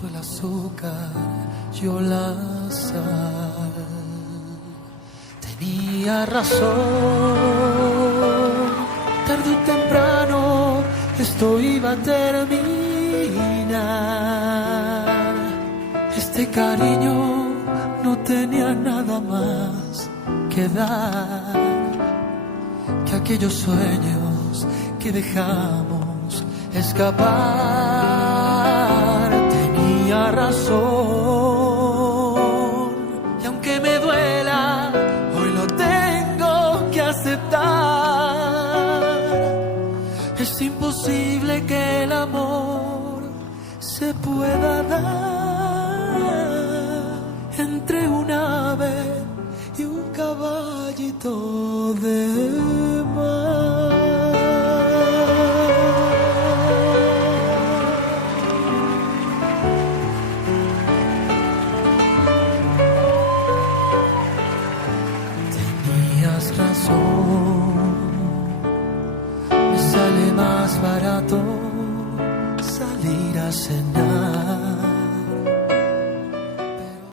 tú el azúcar, yo la sal. Tenía razón, tarde o temprano esto iba a terminar. Este cariño no tenía nada más que dar que aquellos sueños que dejamos escapar. Tenía razón, y aunque me duela, hoy lo tengo que aceptar. Es imposible que el amor se pueda dar entre un ave y un caballito de mar. Tenías razón, me sale más barato salir a cenar.